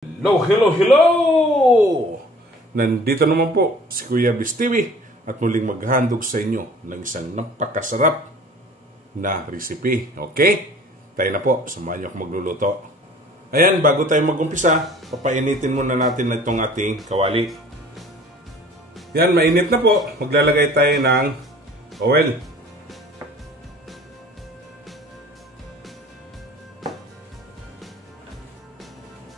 Hello, hello, hello! Nandito naman po si Kuya Bis TV at muling maghandog sa inyo ng isang napakasarap na recipe. Okay? Tayo na po, samahan niyo ako magluluto. Ayan, bago tayo mag-umpisa, papainitin muna natin na itong ating kawali. Yan, mainit na po. Maglalagay tayo ng oil.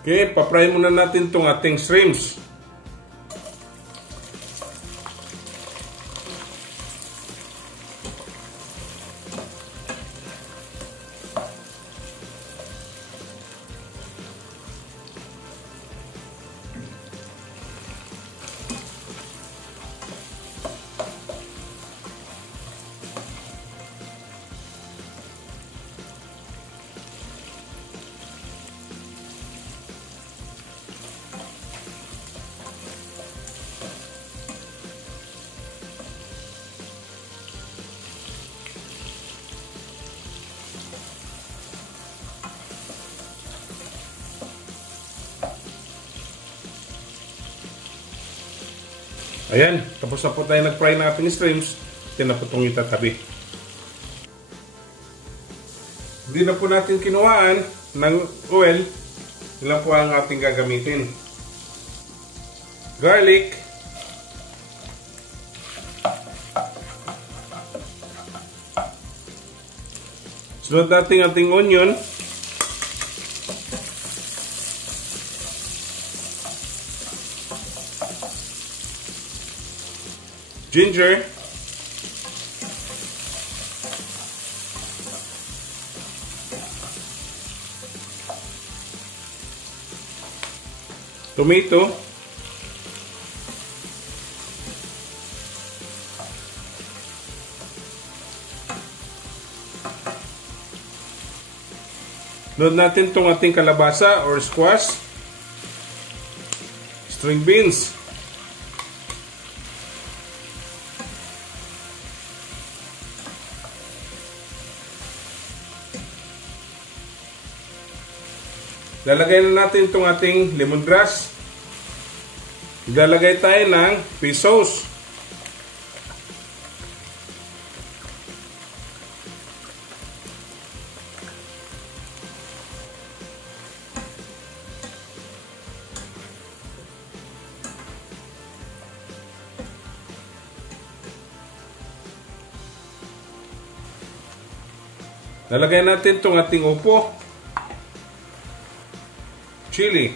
Okay, pa-fry muna natin itong ating shrimps. Ayan, tapos na po tayo nag-fry ng ating shrimps. Ito na po itong itatabi. Hindi na po natin kinuhaan ng oil. Ilan po ang ating gagamitin. Garlic. Sunod natin ating onion. Ginger, tomato, load natin itong ating kalabasa or squash, string beans, lalagay na natin itong ating lemongrass. Lalagay tayo ng fish sauce. Lalagay natin itong ating upo. Chili.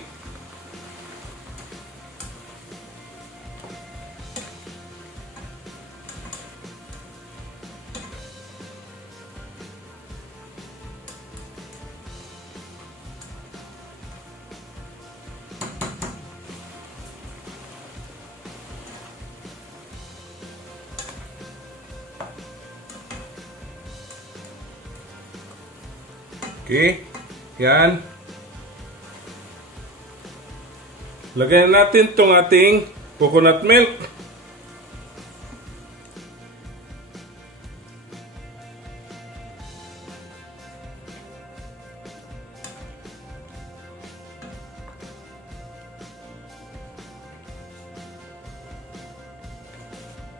Okay. Yan. Lagyan natin itong ating coconut milk.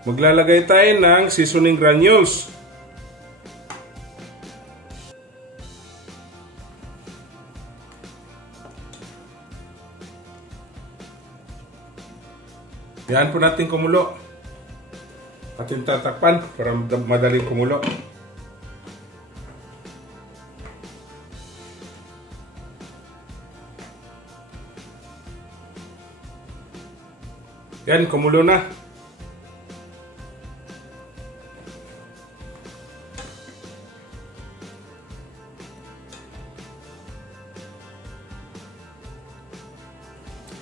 Maglalagay tayo ng seasoning granules. Yan po natin kumulo. Ating tatakpan para madaling kumulo. Yan, kumulo na.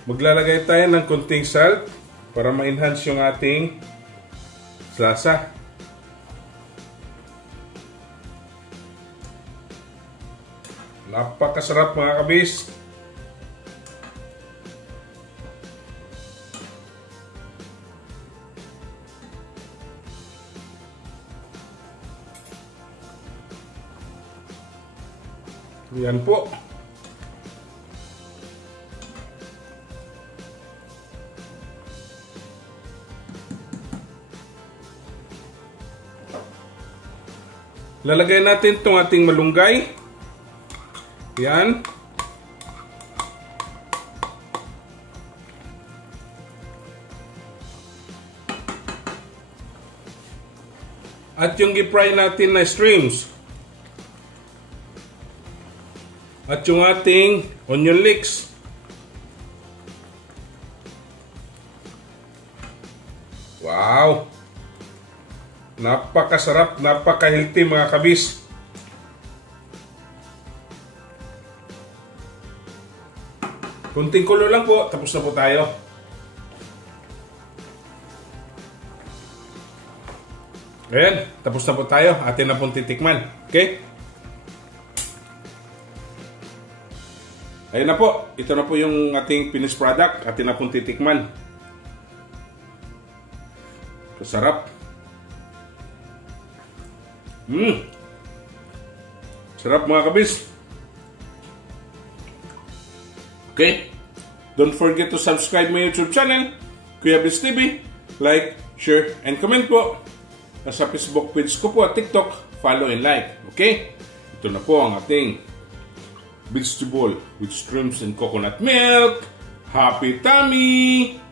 Maglalagay tayo ng konting salt para ma-enhance yung ating lasa. Napakasarap mga kabis. Yan po. lalagay natin itong ating malunggay. Yan. At yung i-fry natin na shrimps. At yung ating onion leeks. Wow! Napakasarap, napaka-healthy mga kabis. Kunting kulo lang po, tapos na po tayo. Ayan, tapos na po tayo. Atin na pong titikman. Okay? Ayan na po. Ito na po yung ating finished product. Atin na pong titikman. Sarap. Sarap mga kabis. Okay? Don't forget to subscribe my YouTube channel, Kuya Biz TV. Like, share, and comment po. Sa Facebook page ko po at TikTok, follow and like. Okay? Ito na po ang ating vegetable with shrimps and coconut milk. Happy tummy!